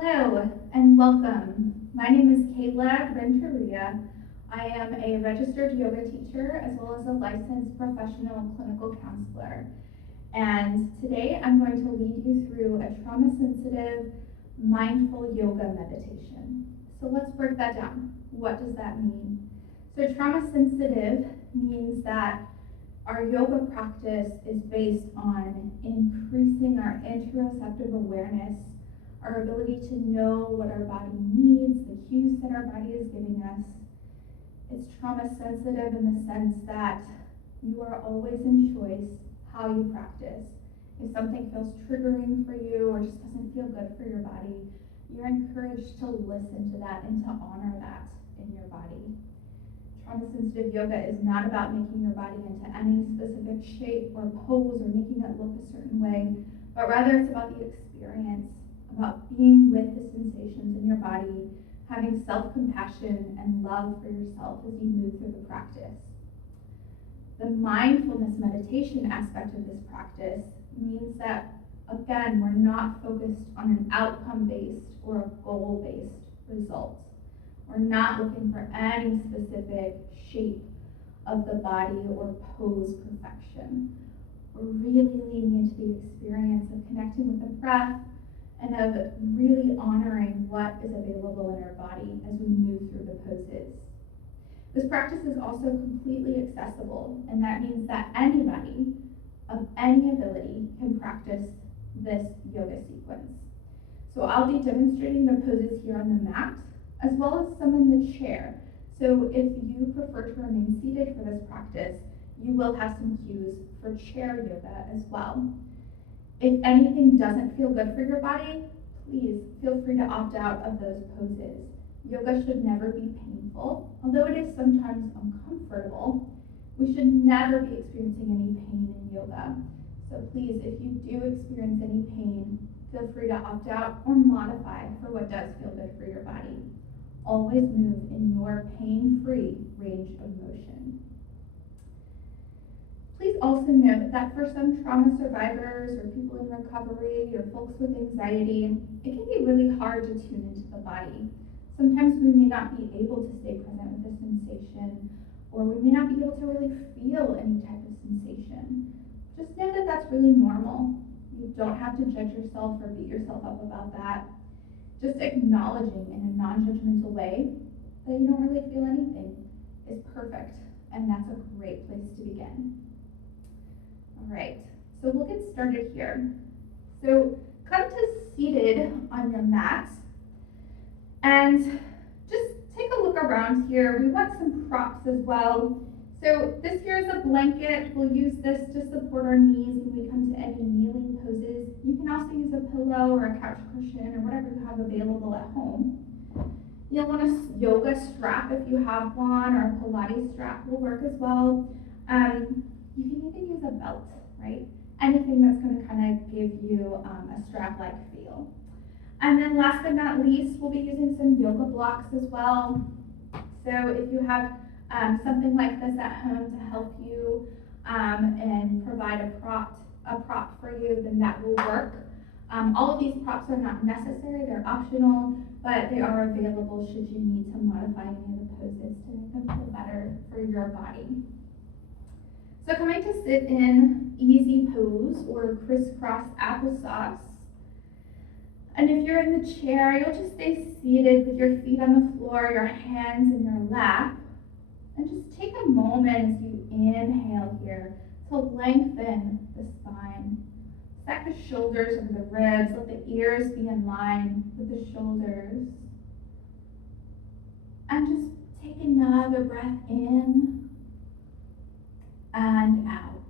Hello and welcome. My name is Kayla Renteria. I am a registered yoga teacher as well as a licensed professional clinical counselor. And today I'm going to lead you through a trauma-sensitive mindful yoga meditation. So let's break that down. What does that mean? So trauma-sensitive means that our yoga practice is based on increasing our interoceptive awareness, our ability to know what our body needs, the cues that our body is giving us. It's trauma sensitive in the sense that you are always in choice how you practice. If something feels triggering for you or just doesn't feel good for your body, you're encouraged to listen to that and to honor that in your body. Trauma-sensitive yoga is not about making your body into any specific shape or pose or making it look a certain way, but rather it's about the experience, about being with the sensations in your body, having self-compassion and love for yourself as you move through the practice. The mindfulness meditation aspect of this practice means that, again, we're not focused on an outcome-based or a goal-based result. We're not looking for any specific shape of the body or pose perfection. We're really leaning into the experience of connecting with the breath and of really honoring what is available in our body as we move through the poses. This practice is also completely accessible, and that means that anybody of any ability can practice this yoga sequence. So I'll be demonstrating the poses here on the mat, as well as some in the chair. So if you prefer to remain seated for this practice, you will have some cues for chair yoga as well. If anything doesn't feel good for your body, please feel free to opt out of those poses. Yoga should never be painful, although it is sometimes uncomfortable. We should never be experiencing any pain in yoga. So please, if you do experience any pain, feel free to opt out or modify for what does feel good for your body. Always move in your pain-free range of motion. Please also note that for some trauma survivors or people in recovery or folks with anxiety, it can be really hard to tune into the body. Sometimes we may not be able to stay present with a sensation, or we may not be able to really feel any type of sensation. Just know that that's really normal. You don't have to judge yourself or beat yourself up about that. Just acknowledging in a non-judgmental way that you don't really feel anything is perfect, and that's a great place to begin. All right, so we'll get started here. So come to seated on your mat, and just take a look around here. We want some props as well. So this here is a blanket. We'll use this to support our knees when we come to any kneeling poses. You can also use a pillow or a couch cushion or whatever you have available at home. You'll want a yoga strap if you have one, or a Pilates strap will work as well. You can even use a belt, right? Anything that's going to kind of give you a strap-like feel. And then last but not least, we'll be using some yoga blocks as well. So if you have something like this at home to help you and provide a prop for you, then that will work. All of these props are not necessary, they're optional, but they are available should you need to modify any of the poses to make them feel better for your body. So coming to sit in easy pose or crisscross applesauce. And if you're in the chair, you'll just stay seated with your feet on the floor, your hands in your lap. And just take a moment as you inhale here to lengthen the spine. Stack the shoulders over the ribs, let the ears be in line with the shoulders. And just take another breath in and out.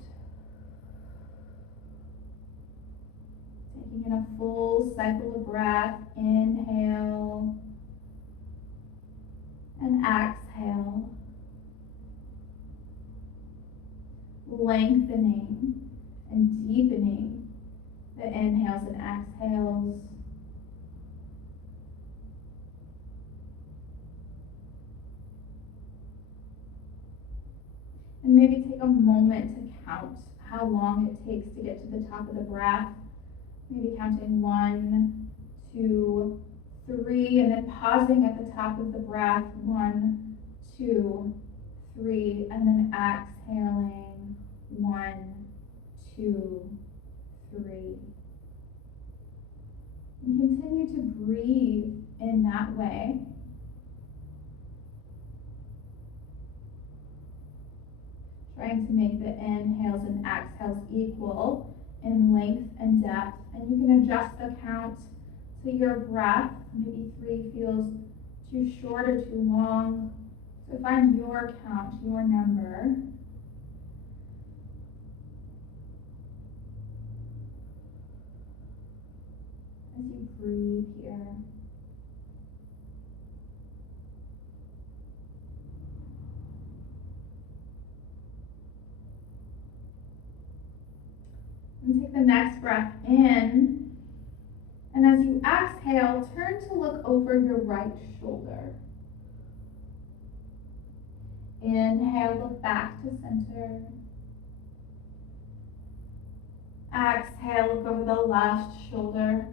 Taking in a full cycle of breath, inhale and exhale. Lengthening and deepening the inhales and exhales. And maybe take a moment to count how long it takes to get to the top of the breath. Maybe counting 1, 2, 3, and then pausing at the top of the breath, 1, 2, 3, and then exhaling, 1, 2, 3. And continue to breathe in that way. Trying to make the inhales and exhales equal in length and depth. And you can adjust the count to your breath. Maybe 3 feels too short or too long. So find your count, your number. As you breathe here. And take the next breath in. And as you exhale, turn to look over your right shoulder. Inhale, look back to center. Exhale, look over the left shoulder.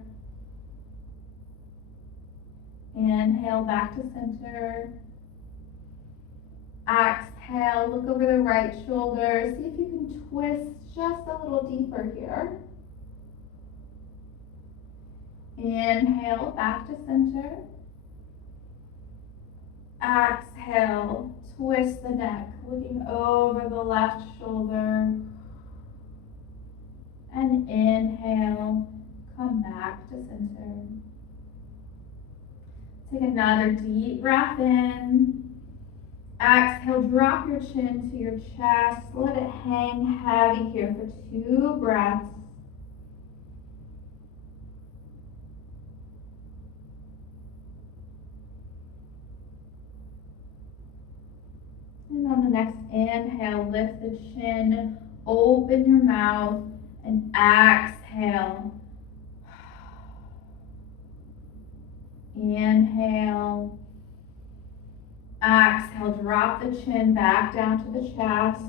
Inhale, back to center. Exhale, look over the right shoulder. See if you can twist just a little deeper here. Inhale, back to center. Exhale, twist the neck, looking over the left shoulder. And inhale, come back to center. Take another deep breath in. Exhale, drop your chin to your chest. Let it hang heavy here for 2 breaths. And on the next inhale, lift the chin, open your mouth, and exhale. Inhale. Exhale, drop the chin back down to the chest.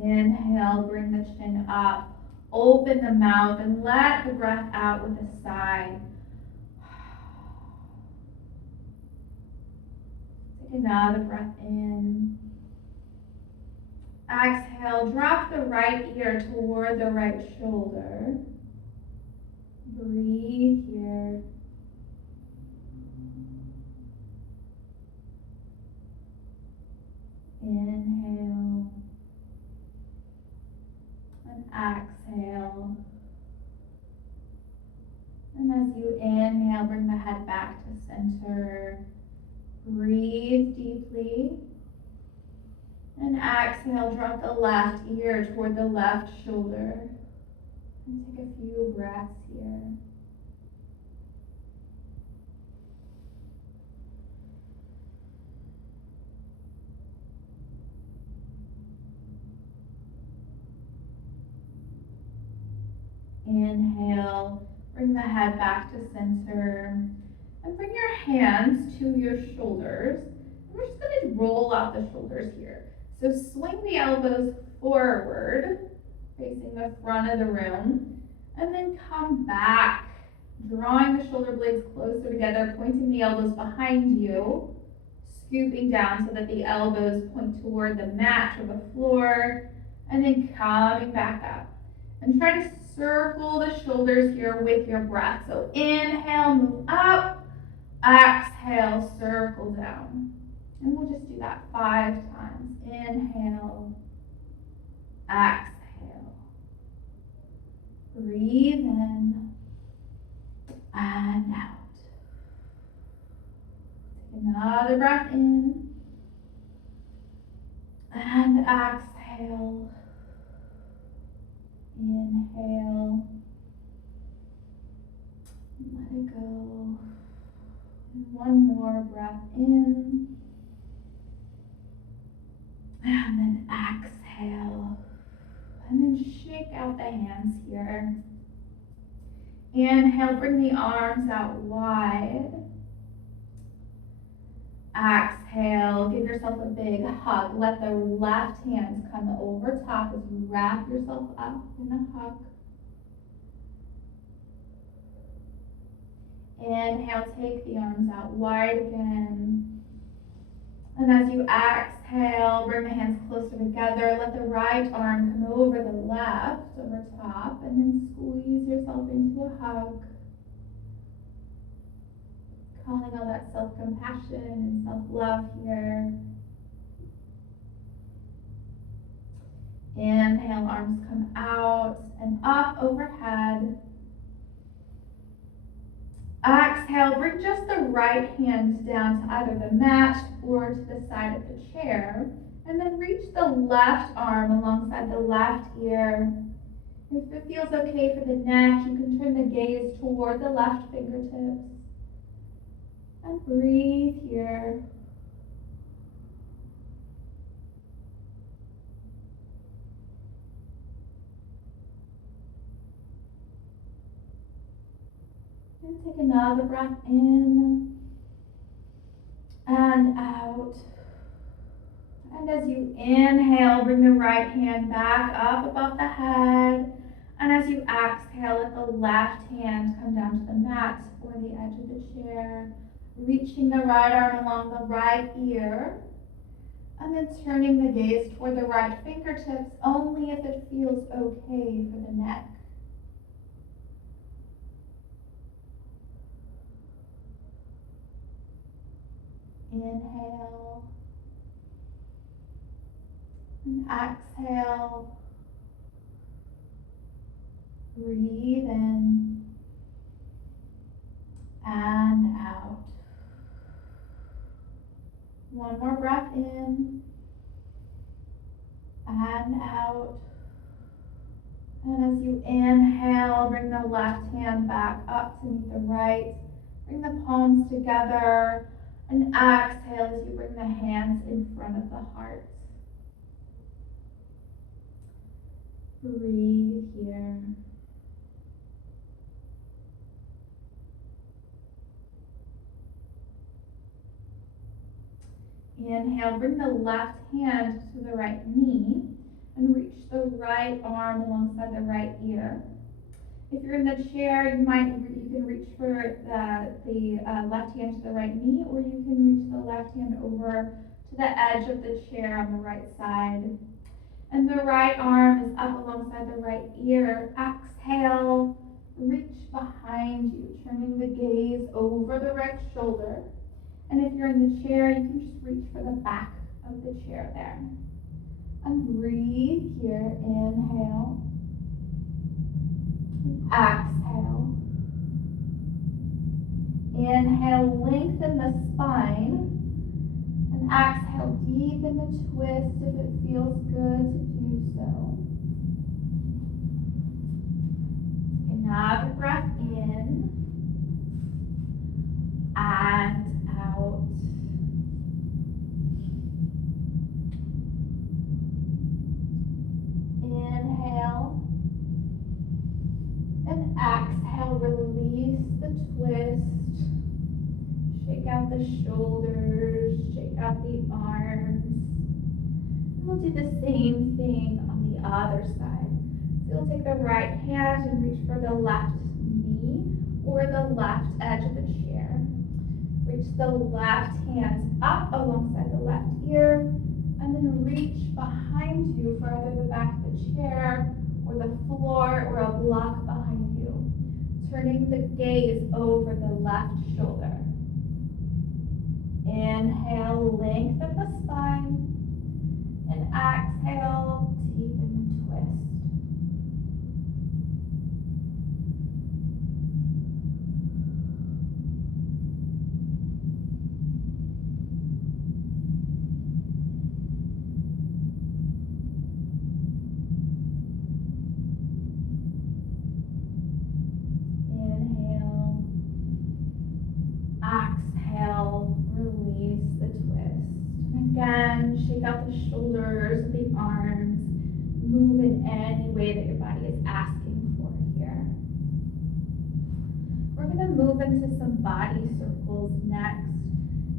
Inhale, bring the chin up. Open the mouth and let the breath out with a sigh. Take another breath in. Exhale, drop the right ear toward the right shoulder. Breathe here. Inhale. And exhale. And as you inhale, bring the head back to center. Breathe deeply. And exhale, drop the left ear toward the left shoulder. And take a few breaths here. Inhale, bring the head back to center. And bring your hands to your shoulders. And we're just going to roll out the shoulders here. So swing the elbows forward, facing the front of the room, and then come back, drawing the shoulder blades closer together, pointing the elbows behind you, scooping down so that the elbows point toward the mat or the floor, and then coming back up. And try to circle the shoulders here with your breath. So inhale, move up, exhale, circle down. And we'll just do that 5 times. Inhale, exhale. Breathe in and out. Take another breath in and exhale. Inhale. Let it go. And one more breath in. And then exhale. And then shake out the hands here. Inhale, bring the arms out wide. Exhale, give yourself a big hug. Let the left hands come over top as you wrap yourself up in a hug. Inhale, take the arms out wide again. And as you exhale, bring the hands closer together. Let the right arm come over the left, over top, and then squeeze yourself into a hug. Calling all that self-compassion and self-love here. Inhale, arms come out and up overhead. Exhale, bring just the right hand down to either the mat or to the side of the chair. And then reach the left arm alongside the left ear. If it feels okay for the neck, you can turn the gaze toward the left fingertips. And breathe here. And take another breath in and out. And as you inhale, bring the right hand back up above the head. And as you exhale, let the left hand come down to the mat or the edge of the chair. Reaching the right arm along the right ear. And then turning the gaze toward the right fingertips only if it feels okay for the neck. Inhale. And exhale. Breathe in and out. One more breath in and out. And as you inhale, bring the left hand back up to meet the right. Bring the palms together. And exhale as you bring the hands in front of the heart. Breathe here. Inhale, bring the left hand to the right knee and reach the right arm alongside the right ear. If you're in the chair, you can reach for the left hand to the right knee, or you can reach the left hand over to the edge of the chair on the right side. And the right arm is up alongside the right ear. Exhale, reach behind you, turning the gaze over the right shoulder. And if you're in the chair, you can just reach for the back of the chair there. And breathe here. Inhale. Exhale. Inhale, lengthen the spine. And exhale, deepen the twist if it feels good to do so. Another breath in. And out. Inhale. And exhale, release the twist. Shake out the shoulders, shake out the arms. And we'll do the same thing on the other side. So you'll take the right hand and reach for the left knee or the left edge of the chair. Reach the left hand up alongside the left ear, and then reach behind you for either the back of the chair or the floor or a block behind you, turning the gaze over the left shoulder. Inhale, lengthen the spine, and exhale, deepen the twist. Inhale, exhale, release the twist. And again, shake out the shoulders, the arms, move in any way that your body is asking for here. We're going to move into some body circles next.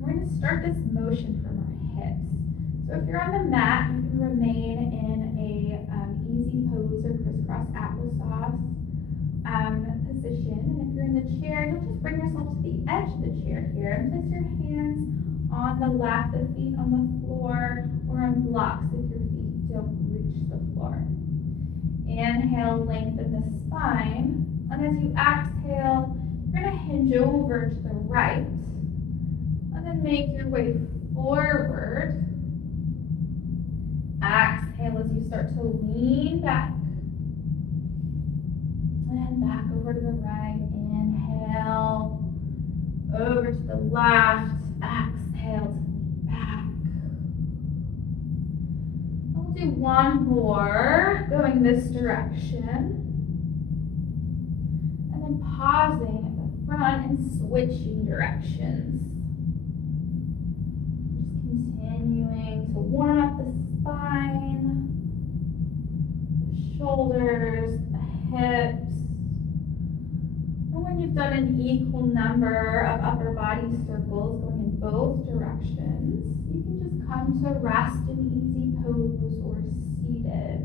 we're going to start this motion from our hips. So if you're on the mat, you can remain in a easy pose or crisscross applesauce position. And if you're in the chair, you'll just bring yourself to the edge of the chair here and place your hands on the lap, the feet on the floor, or on blocks if your feet don't reach the floor. Inhale, lengthen the spine. And as you exhale, you're going to hinge over to the right. And then make your way forward. Exhale as you start to lean back. And back over to the right. Inhale. Over to the left. Exhale to lean back. We'll do one more, going this direction. And then pausing at the front and switching directions. Just continuing to warm up the spine, the shoulders, the hips. And when you've done an equal number of upper body circles going in both directions, you can just come to rest in easy pose or seated.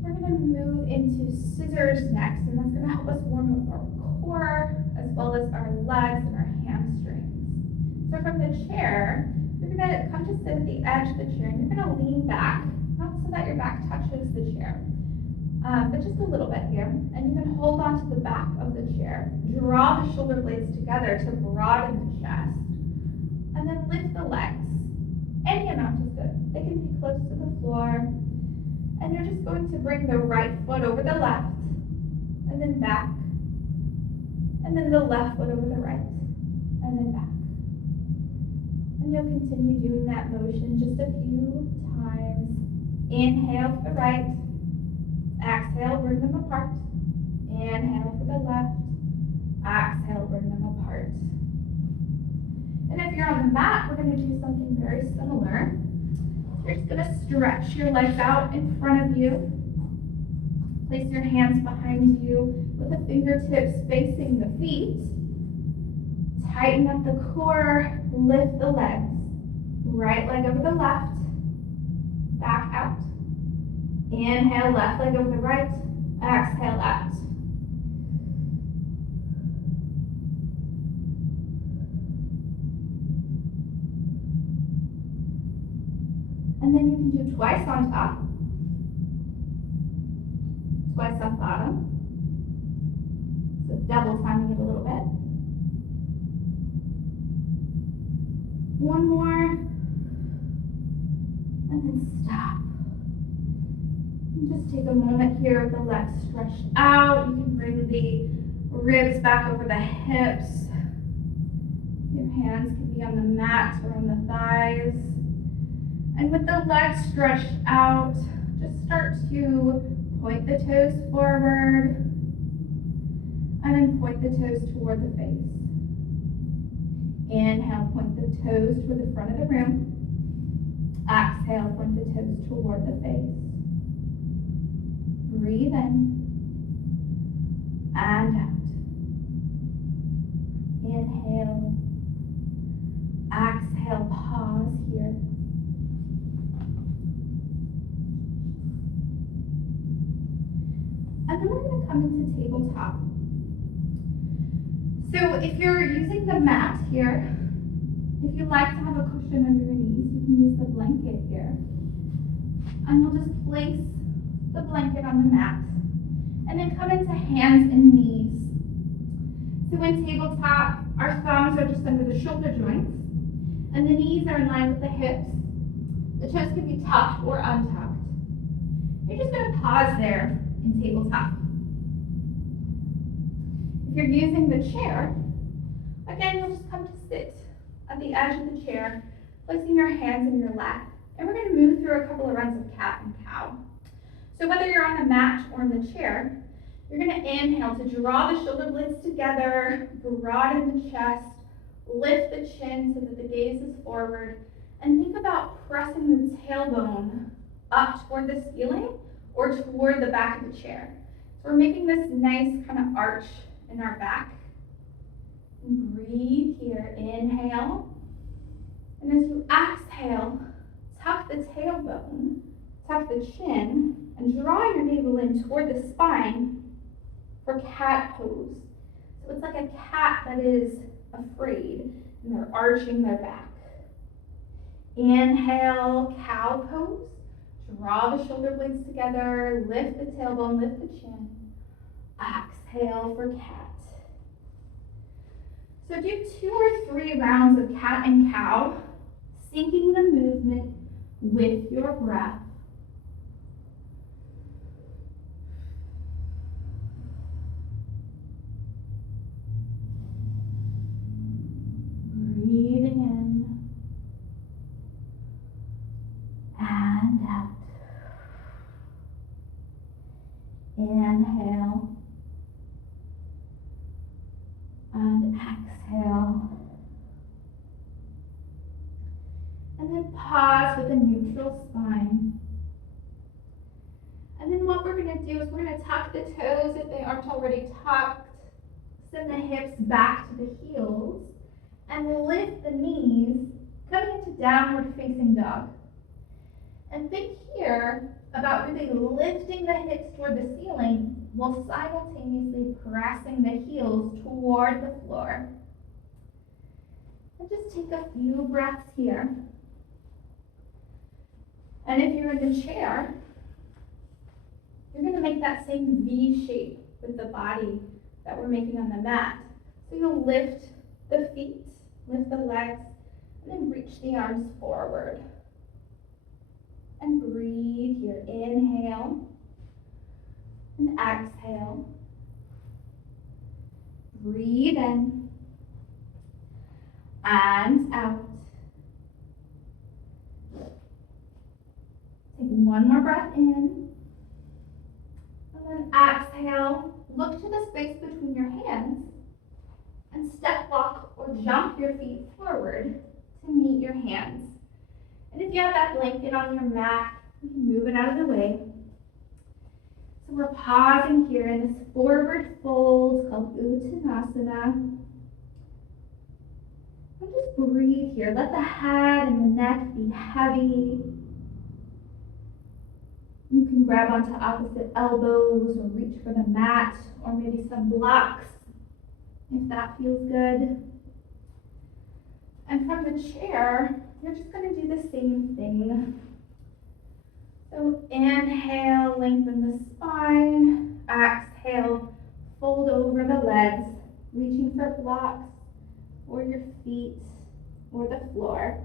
We're going to move into scissors next, and that's going to help us warm up our core as well as our legs and our hamstrings. So from the chair, you're going to come to sit at the edge of the chair, and you're going to lean back, not so that your back touches the chair, but just a little bit here. And you can hold on to the back of the chair, draw the shoulder blades together to broaden the chest, and then lift the legs. Any amount is good. They can be close to the floor. And you're just going to bring the right foot over the left, and then back, and then the left foot over the right, and then back. And you'll continue doing that motion just a few times. Inhale for the right, exhale, bring them apart. Inhale for the left, exhale, bring them apart. And if you're on the mat, we're going to do something very similar. You're just going to stretch your legs out in front of you. Place your hands behind you with the fingertips facing the feet. Tighten up the core, lift the legs. Right leg over the left, back out. Inhale, left leg over the right, exhale out. And then you can do twice on top, twice on bottom. So double timing it a little bit. One more, and then stop. And just take a moment here with the legs stretched out. You can bring the ribs back over the hips. Your hands can be on the mat or on the thighs. And with the legs stretched out, just start to point the toes forward and then point the toes toward the face. Inhale, point the toes toward the front of the room. Exhale, point the toes toward the face. Breathe in and out. Inhale. Exhale, pause here. And then we're going to come into tabletop. So if you're using the mat here, if you like to have a cushion under your knees, you can use the blanket here. And you'll just place the blanket on the mat. And then come into hands and knees. So in tabletop, our thumbs are just under the shoulder joints. And the knees are in line with the hips. The toes can be tucked or untucked. You're just going to pause there in tabletop. If you're using the chair, again, you'll just come to sit at the edge of the chair, placing your hands in your lap. And we're going to move through a couple of runs of cat and cow. So whether you're on the mat or in the chair, you're going to inhale to draw the shoulder blades together, broaden the chest, lift the chin so that the gaze is forward, and think about pressing the tailbone up toward the ceiling or toward the back of the chair. So we're making this nice kind of arch in our back. And breathe here, inhale. And as you exhale, tuck the tailbone, tuck the chin, and draw your navel in toward the spine for cat pose. So it's like a cat that is afraid, and they're arching their back. Inhale, cow pose. Draw the shoulder blades together, lift the tailbone, lift the chin. Exhale for cat. So do 2 or 3 rounds of cat and cow, syncing the movement with your breath. Breathing in and out. Inhale and exhale. And then pause with a neutral spine. And then what we're going to do is we're going to tuck the toes if they aren't already tucked. Send the hips back to the heels. And lift the knees, coming into downward facing dog. And think here about really lifting the hips toward the ceiling while simultaneously pressing the heels toward the floor. And just take a few breaths here. And if you're in the chair, you're going to make that same V shape with the body that we're making on the mat. So you'll lift the feet, lift the legs, and then reach the arms forward. And breathe here. Inhale and exhale. Breathe in and out. Take one more breath in. And then exhale. Look to the space between your hands and step walk or jump your feet forward to meet your hands. And if you have that blanket on your mat, you can move it out of the way. So we're pausing here in this forward fold called Uttanasana. And just breathe here. Let the head and the neck be heavy. You can grab onto opposite elbows or reach for the mat or maybe some blocks if that feels good. And from the chair, you're just going to do the same thing. So inhale, lengthen the spine. Exhale, fold over the legs, reaching for blocks or your feet or the floor.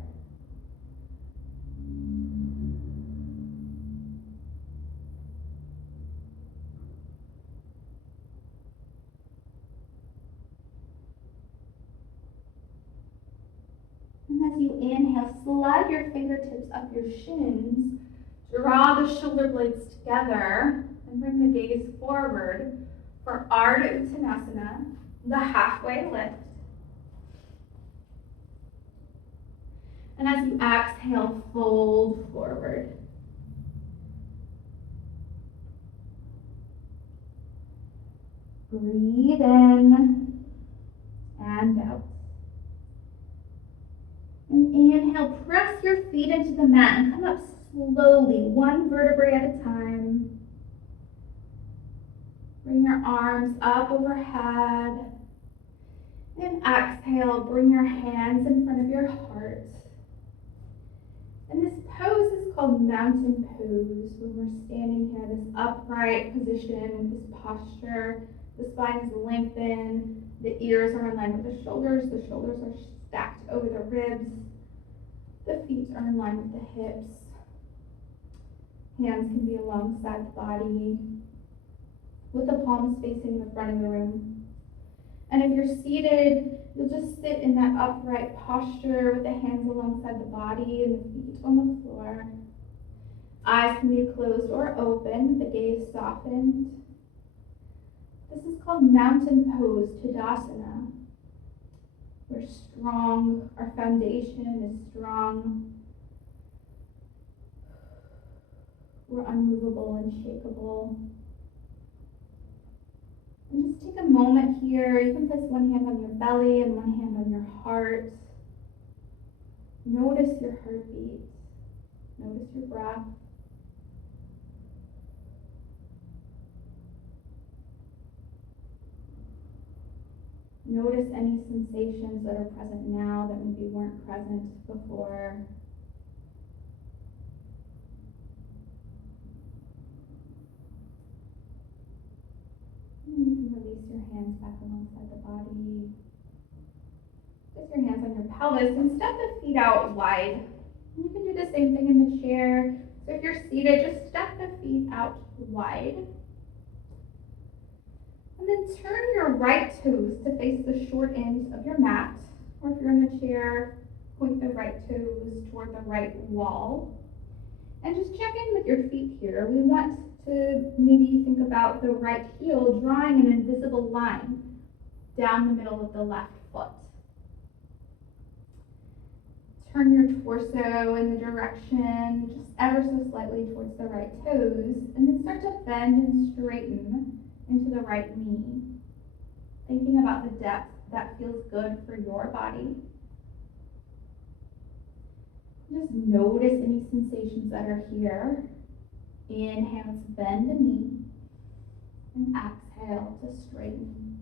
And as you inhale, slide your fingertips up your shins. Draw the shoulder blades together and bring the gaze forward for Ardha Uttanasana, the halfway lift. And as you exhale, fold forward. Breathe in and out. And inhale, press your feet into the mat and come up slowly, one vertebrae at a time. Bring your arms up overhead. And exhale, bring your hands in front of your heart. And this pose is called mountain pose, when we're standing here, this upright position with this posture. The spine is lengthened, the ears are in line with the shoulders are stacked over the ribs, the feet are in line with the hips. Hands can be alongside the body, with the palms facing the front of the room. And if you're seated, you'll just sit in that upright posture with the hands alongside the body and the feet on the floor. Eyes can be closed or open, the gaze softened. This is called mountain pose, Tadasana. We're strong, our foundation is strong. We're unmovable and shakable. And just take a moment here. You can place one hand on your belly and one hand on your heart. Notice your heartbeat. Notice your breath. Notice any sensations that are present now that maybe weren't present before. And you can release your hands back alongside the body. Place your hands on your pelvis and step the feet out wide. And you can do the same thing in the chair. So if you're seated, just step the feet out wide. And then turn your right toes to face the short end of your mat. Or if you're in the chair, point the right toes toward the right wall. And just check in with your feet here. We want to maybe think about the right heel drawing an invisible line down the middle of the left foot. Turn your torso in the direction, just ever so slightly towards the right toes, and then start to bend and straighten into the right knee. Thinking about the depth that feels good for your body. Just notice any sensations that are here. Inhale to bend the knee, and exhale to straighten.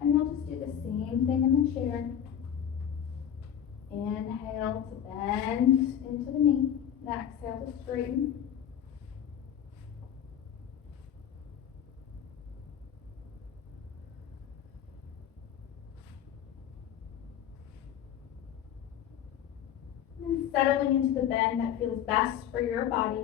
And you'll just do the same thing in the chair. Inhale to bend into the knee, and exhale to straighten. And settling into the bend that feels best for your body.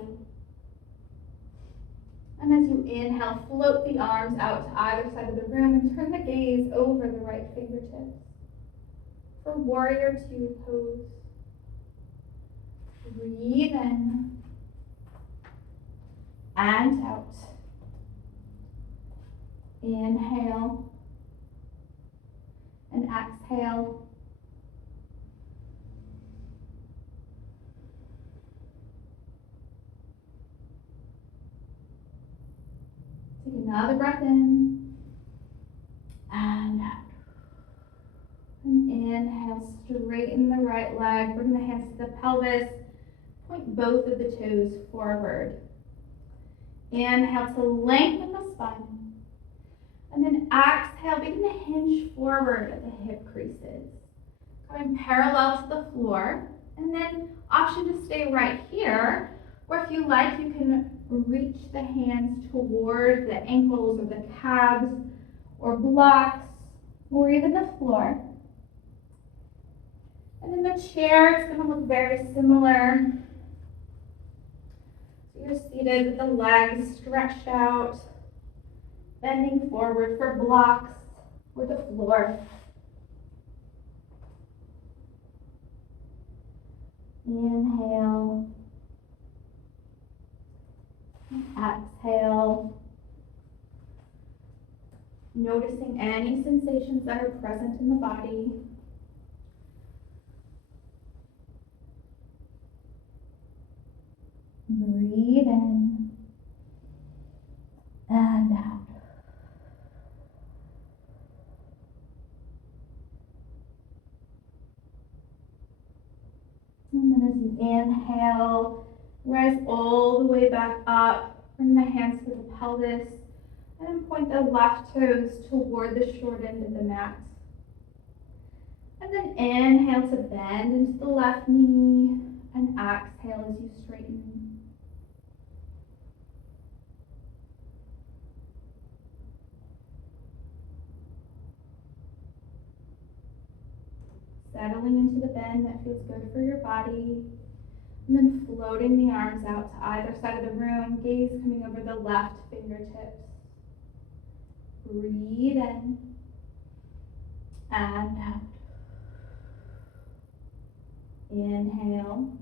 And as you inhale, float the arms out to either side of the room and turn the gaze over the right fingertips. For warrior two pose. Breathe in and out. Inhale and exhale. Take another breath in and out. And inhale, straighten the right leg, bring the hands to the pelvis, point both of the toes forward. Inhale to lengthen the spine. And then exhale, begin to hinge forward at the hip creases. Coming parallel to the floor. And then option to stay right here, or if you like, you can reach the hands toward the ankles or the calves or blocks or even the floor. And in the chair, it's going to look very similar. So you're seated with the legs stretched out, bending forward for blocks or the floor. Inhale. Exhale. Noticing any sensations that are present in the body. Breathe in and out. And then as you inhale, rise all the way back up. Bring the hands to the pelvis and then point the left toes toward the short end of the mat. And then inhale to bend into the left knee and exhale as you straighten. Settling into the bend that feels good for your body. And then floating the arms out to either side of the room, gaze coming over the left fingertips. Breathe in and out. Inhale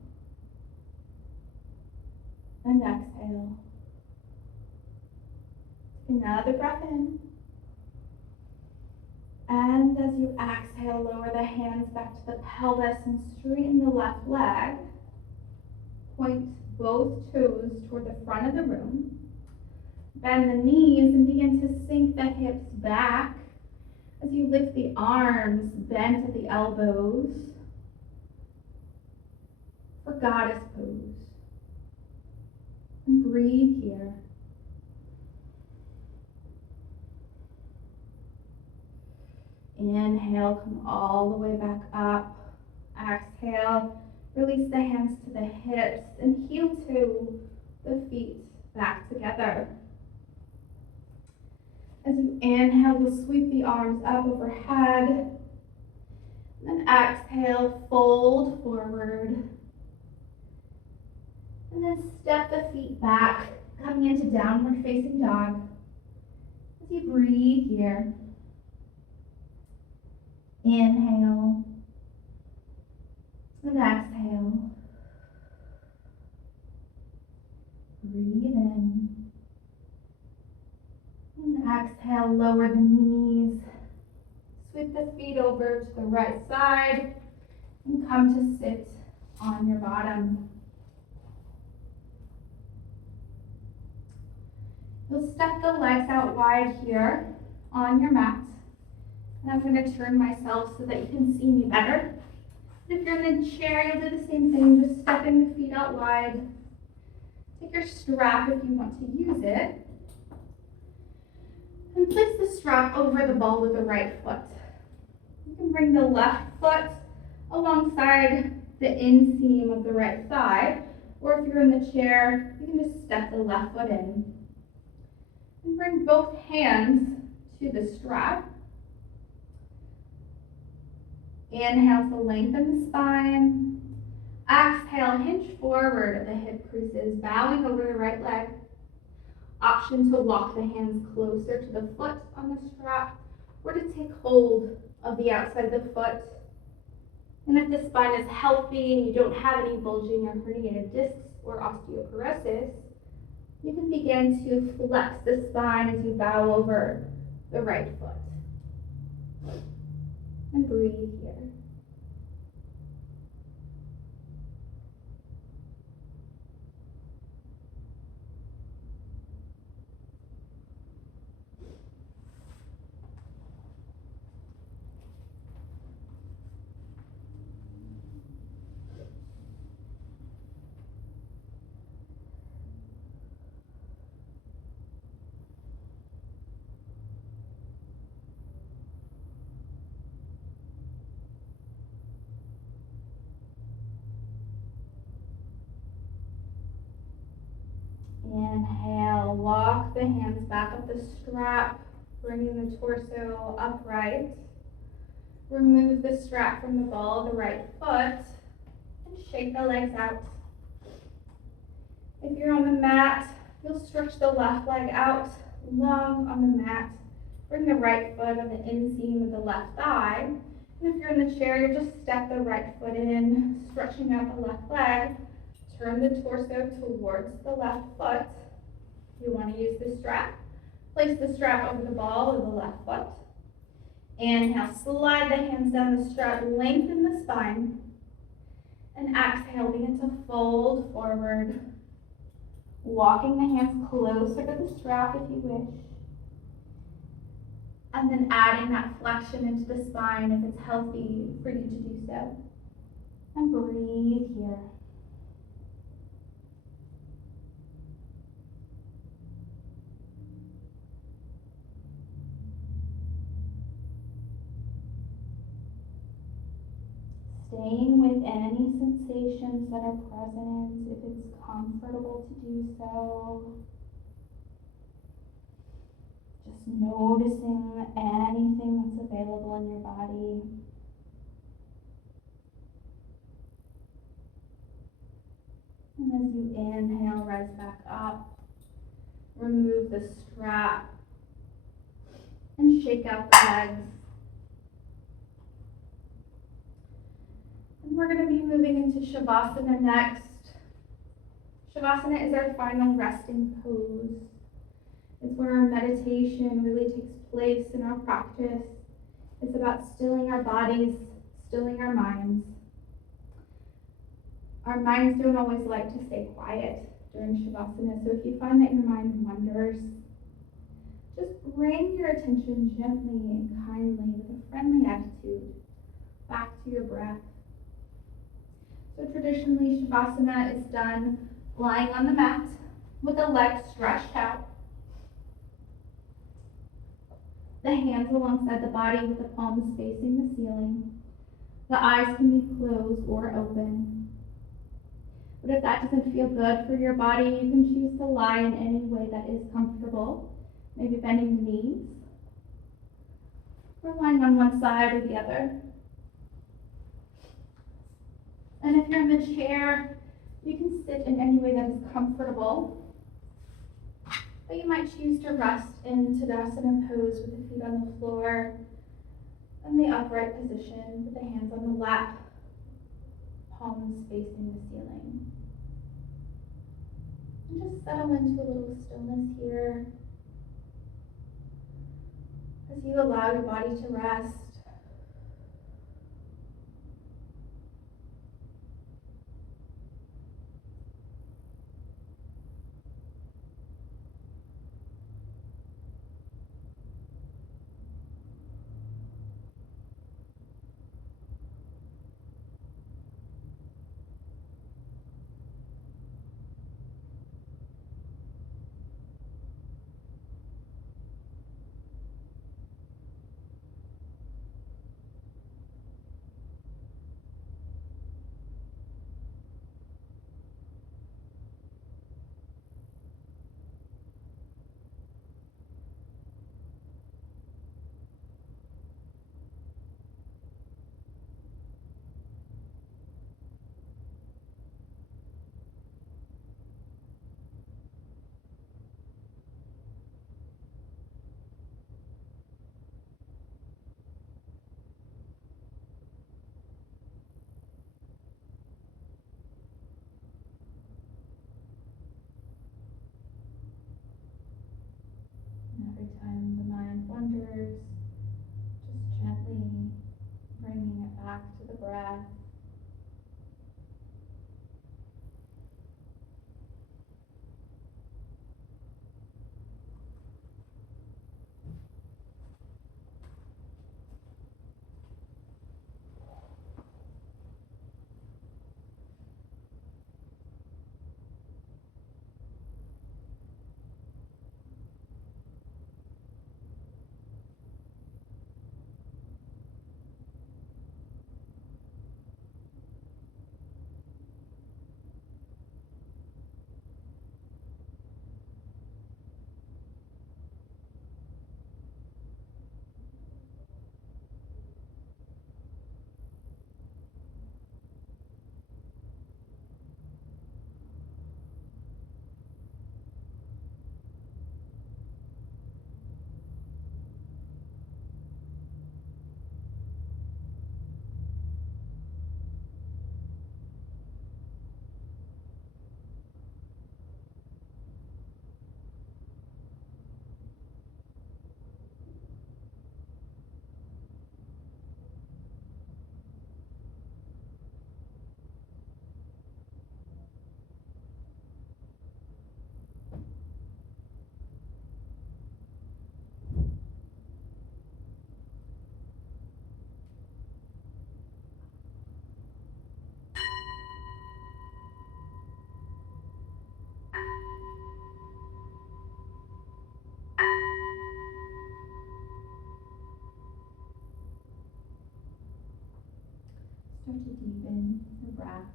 and exhale. Take another breath in. And as you exhale, lower the hands back to the pelvis and straighten the left leg. Point both toes toward the front of the room. Bend the knees and begin to sink the hips back as you lift the arms bent at the elbows for goddess pose. And breathe here. Inhale, come all the way back up. Exhale, release the hands to the hips and heel to the feet back together. As you inhale, you'll sweep the arms up overhead. And then exhale, fold forward. And then step the feet back, coming into downward facing dog. As you breathe here. Inhale. And exhale. Breathe in. And exhale, lower the knees. Sweep the feet over to the right side and come to sit on your bottom. You'll step the legs out wide here on your mat. And I'm going to turn myself so that you can see me better. If you're in the chair, you'll do the same thing, just stepping the feet out wide. Take your strap if you want to use it. And place the strap over the ball with the right foot. You can bring the left foot alongside the inseam of the right thigh, or if you're in the chair, you can just step the left foot in. And bring both hands to the strap. Inhale to lengthen the spine. Exhale, hinge forward at the hip creases, bowing over the right leg. Option to walk the hands closer to the foot on the strap, or to take hold of the outside of the foot. And if the spine is healthy and you don't have any bulging or herniated discs or osteoporosis, you can begin to flex the spine as you bow over the right foot. And breathe here. Inhale, walk the hands back up the strap, bringing the torso upright. Remove the strap from the ball of the right foot and shake the legs out. If you're on the mat, you'll stretch the left leg out long on the mat. Bring the right foot on the inseam of the left thigh. And if you're in the chair, you'll just step the right foot in, stretching out the left leg. Turn the torso towards the left foot. If you want to use the strap, place the strap over the ball of the left foot. Inhale, slide the hands down the strap, lengthen the spine. And exhale, begin to fold forward, walking the hands closer to the strap if you wish. And then adding that flexion into the spine if it's healthy for you to do so. And breathe here. Staying with any sensations that are present, if it's comfortable to do so. Just noticing anything that's available in your body. And as you inhale, rise back up. Remove the strap and shake out the legs. And we're going to be moving into Shavasana next. Shavasana is our final resting pose. It's where our meditation really takes place in our practice. It's about stilling our bodies, stilling our minds. Our minds don't always like to stay quiet during Shavasana, so if you find that your mind wanders, just bring your attention gently and kindly with a friendly attitude back to your breath. So traditionally, Shavasana is done lying on the mat with the legs stretched out, the hands alongside the body with the palms facing the ceiling. The eyes can be closed or open. But if that doesn't feel good for your body, you can choose to lie in any way that is comfortable, maybe bending the knees, or lying on one side or the other. And if you're in the chair, you can sit in any way that is comfortable. But you might choose to rest in Tadasana pose with the feet on the floor and the upright position with the hands on the lap, palms facing the ceiling. And just settle into a little stillness here as you allow your body to rest. And every time the mind wanders, just gently bringing it back to the breath. Start to deepen the breath.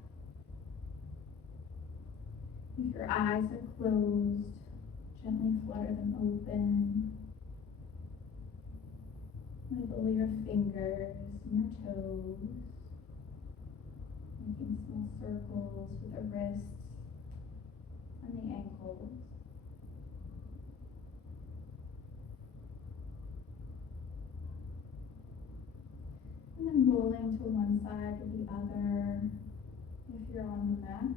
If your eyes are closed, gently flutter them open. Wiggle your fingers and your toes, making small circles with the wrists and the ankles. And then rolling to one side or the other if you're on the mat.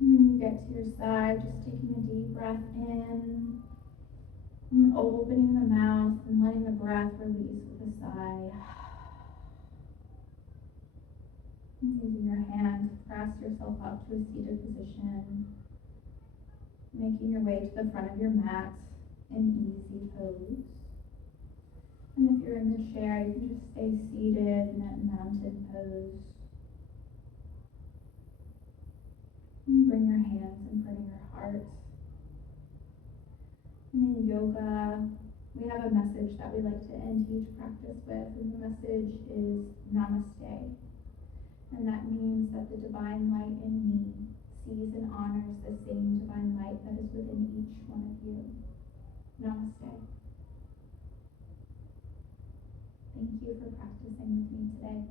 And when you get to your side, just taking a deep breath in and opening the mouth and letting the breath release with a sigh. And using your hand to press yourself up to a seated position. Making your way to the front of your mat in easy pose. And if you're in the chair, you can just stay seated in that mountain pose. And bring your hands in front of your heart. And in yoga, we have a message that we like to end each practice with, and the message is Namaste. And that means that the divine light in me sees and honors the same divine light that is within each one of you. Namaste. Thank you for practicing with me today.